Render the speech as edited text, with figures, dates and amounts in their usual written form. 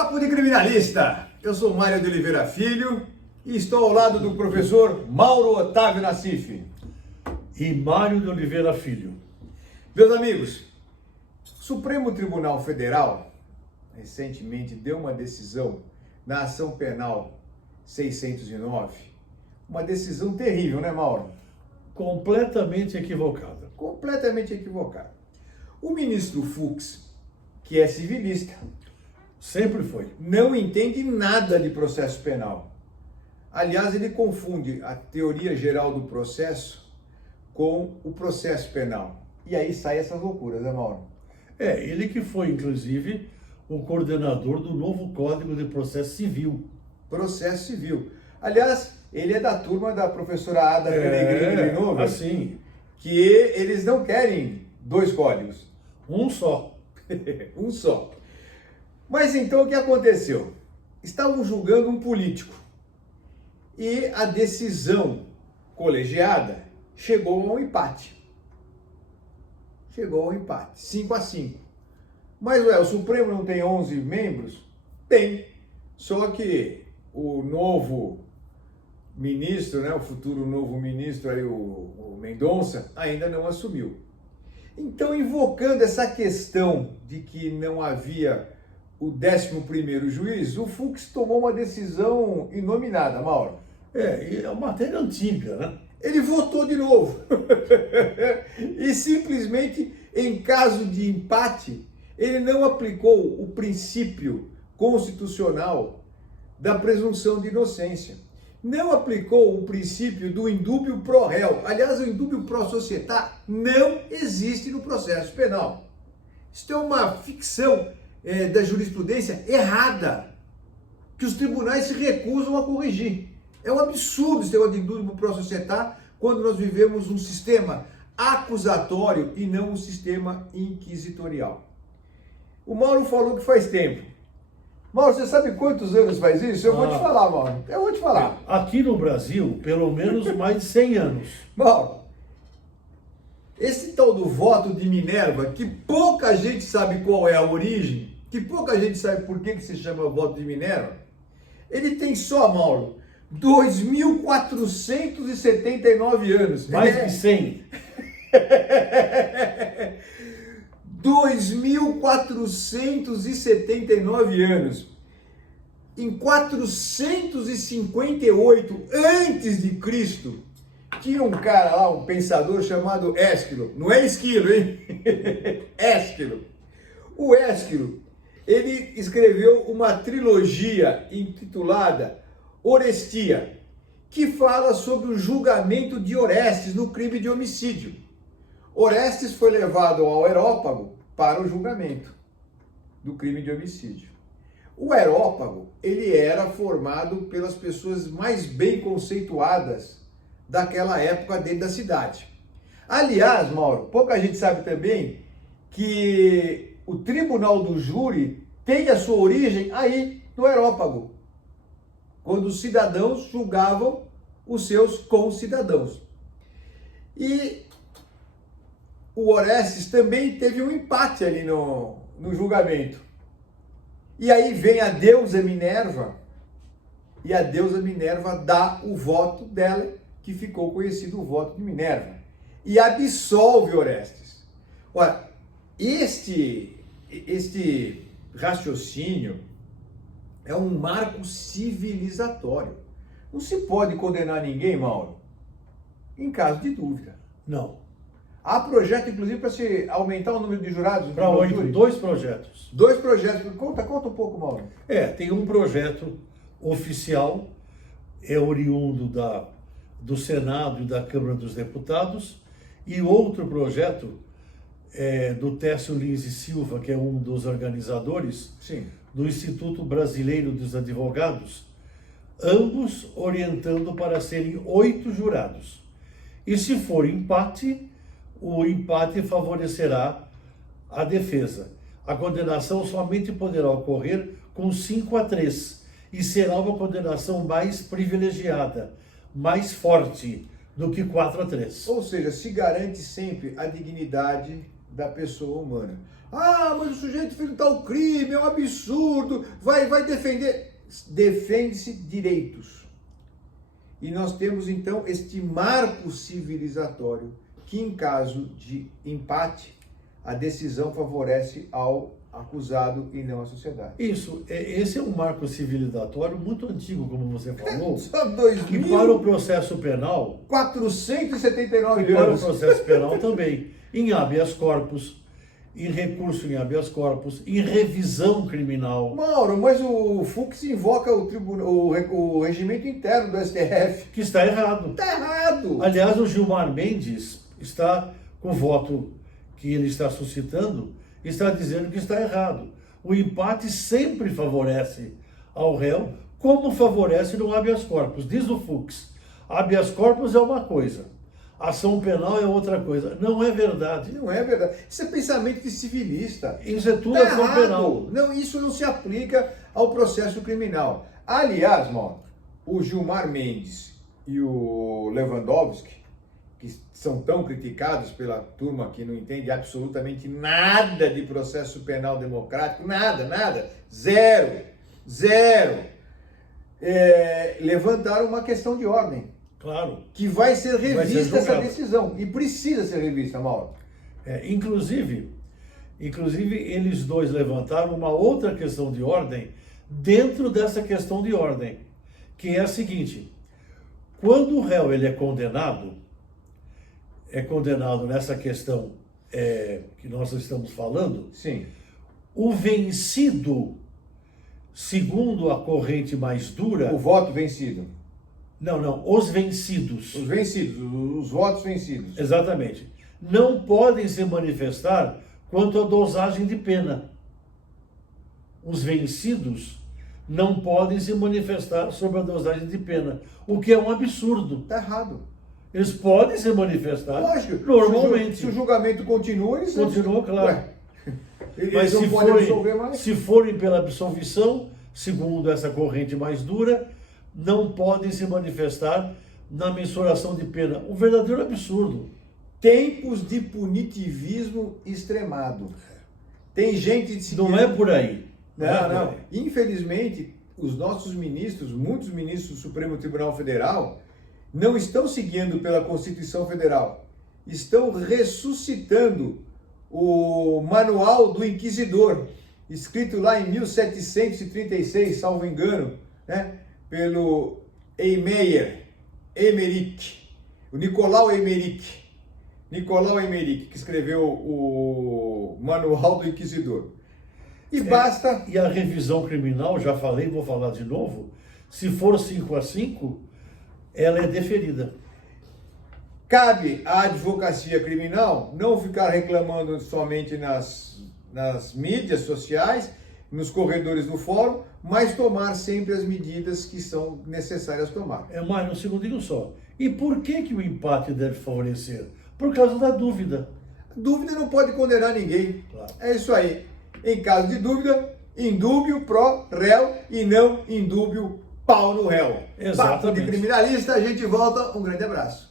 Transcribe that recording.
Papo de Criminalista. Eu sou Mário de Oliveira Filho e estou ao lado do professor Mauro Otávio Nassif. E Mário de Oliveira Filho. Meus amigos, o Supremo Tribunal Federal recentemente deu uma decisão na ação penal 609. Uma decisão terrível, né, Mauro? Completamente equivocada. Completamente equivocada. O ministro Fux, que é civilista, Sempre foi. não entende nada de processo penal. Aliás, ele confunde a teoria geral do processo com o processo penal. E aí sai essas loucuras, né, Mauro? Ele que foi, inclusive, o coordenador do novo Código de Processo Civil. Processo civil. Aliás, ele é da turma da professora Ada Pellegrini de novo, assim, que eles não querem dois códigos. um só. Um só. Mas então o que aconteceu? Estavam julgando um político e a decisão colegiada chegou a um empate. Chegou a um empate, 5-5. Mas o Supremo não tem 11 membros? Tem. Só que o novo ministro, né, o futuro novo ministro, aí, o Mendonça, ainda não assumiu. Então, invocando essa questão de que não havia o 11º juiz, o Fux tomou uma decisão inominada, Mauro. É uma matéria antiga, né? Ele votou de novo. E simplesmente, em caso de empate, ele não aplicou o princípio constitucional da presunção de inocência. Não aplicou o princípio do indúbio pro réu. Aliás, o indúbio pro societá não existe no processo penal. Isso é uma ficção da jurisprudência errada, que os tribunais se recusam a corrigir. É um absurdo esse negócio de indúbio pro societá quando nós vivemos um sistema acusatório e não um sistema inquisitorial. O Mauro falou que faz tempo. Mauro, você sabe quantos anos faz isso? Eu vou te falar, Mauro. Eu vou te falar. Aqui no Brasil, pelo menos mais de 100 anos. Mauro, esse tal do voto de Minerva, que pouca gente sabe qual é a origem, que pouca gente sabe por que se chama voto de Minerva, ele tem só, Mauro, 2.479 anos. Mais de 100. 2.479 anos. Em 458 antes de Cristo, tinha um cara lá, um pensador chamado Ésquilo. Não é Esquilo, hein? Ésquilo. O Ésquilo, ele escreveu uma trilogia intitulada Orestia, que fala sobre o julgamento de Orestes no crime de homicídio. Orestes foi levado ao Areópago para o julgamento do crime de homicídio. O Areópago, ele era formado pelas pessoas mais bem conceituadas daquela época dentro da cidade. Aliás, Mauro, pouca gente sabe também que o Tribunal do Júri tem a sua origem aí no Areópago, quando os cidadãos julgavam os seus concidadãos. E o Orestes também teve um empate ali no julgamento. E aí vem a deusa Minerva, e a deusa Minerva dá o voto dela, que ficou conhecido o voto de Minerva, e absolve Orestes. Ora, este raciocínio é um marco civilizatório. Não se pode condenar ninguém, Mauro, em caso de dúvida. Não. Há projeto, inclusive, para se aumentar o número de jurados? Para 8, 2 projetos. 2 projetos. Conta um pouco, Mauro. Tem um projeto oficial, oriundo do Senado e da Câmara dos Deputados, e outro projeto do Técio Lins e Silva, que é um dos organizadores, Sim. do Instituto Brasileiro dos Advogados, ambos orientando para serem 8 jurados. E se for empate, o empate favorecerá a defesa. A condenação somente poderá ocorrer com 5-3 e será uma condenação mais privilegiada, mais forte do que 4-3. Ou seja, se garante sempre a dignidade da pessoa humana. Ah, mas o sujeito fez um tal crime, é um absurdo, vai defender. Defende-se direitos. E nós temos então este marco civilizatório que, em caso de empate, a decisão favorece ao acusado e não à sociedade. Isso, esse é um marco civilizatório muito antigo, como você falou. Só E para o processo penal, 479 e para o anos. processo penal também, em habeas corpus, em recurso em habeas corpus, em revisão criminal, Mauro, mas o Fux invoca o regimento interno do STF. que está errado. Está errado. Aliás, o Gilmar Mendes está, com o voto que ele está suscitando, está dizendo que está errado. O empate sempre favorece ao réu, como favorece no habeas corpus. Diz o Fux, habeas corpus é uma coisa, ação penal é outra coisa. Não é verdade. Não é verdade. Isso é pensamento de civilista. Isso é tudo Tá ação errado. penal. Não, isso não se aplica ao processo criminal. Aliás, Mauro, o Gilmar Mendes e o Lewandowski, que são tão criticados pela turma que não entende absolutamente nada de processo penal democrático, nada, zero, levantaram uma questão de ordem, Claro. que vai ser Vai ser revista essa julgado. decisão, e precisa ser revista, Mauro. Inclusive, eles dois levantaram uma outra questão de ordem dentro dessa questão de ordem, que é a seguinte: quando o réu ele é condenado nessa questão que nós estamos falando, Sim. o vencido, segundo a corrente mais dura, O voto vencido. não, os vencidos, Os vencidos, os votos vencidos. exatamente, não podem se manifestar quanto à dosagem de pena. Os vencidos não podem se manifestar sobre a dosagem de pena, o que é um absurdo. Está errado. Eles podem se manifestar Lógico. normalmente. Se o julgamento continua, eles... Continua, claro. Ué, eles Mas não podem absolver mais. se forem pela absolvição, segundo essa corrente mais dura, não podem se manifestar na mensuração de pena. Um verdadeiro absurdo. Tempos de punitivismo extremado. Tem gente de Não é por aí. Não. Infelizmente, os nossos ministros, muitos ministros do Supremo Tribunal Federal, não estão seguindo pela Constituição Federal. Estão ressuscitando o Manual do Inquisidor, escrito lá em 1736, salvo engano, né, pelo Emmerich, o Nicolau Emmerich, que escreveu o Manual do Inquisidor. E basta... E a revisão criminal, já falei, vou falar de novo, se for 5-5, ela é deferida. Cabe à advocacia criminal não ficar reclamando somente nas mídias sociais, nos corredores do fórum, mas tomar sempre as medidas que são necessárias tomar. Mário, um segundinho só. E por que o empate deve favorecer? Por causa da dúvida. Dúvida não pode condenar ninguém. Claro. É isso aí. Em caso de dúvida, indúbio pro réu e não indúbio pau no réu. Exatamente. Papo de criminalista, a gente volta. Um grande abraço.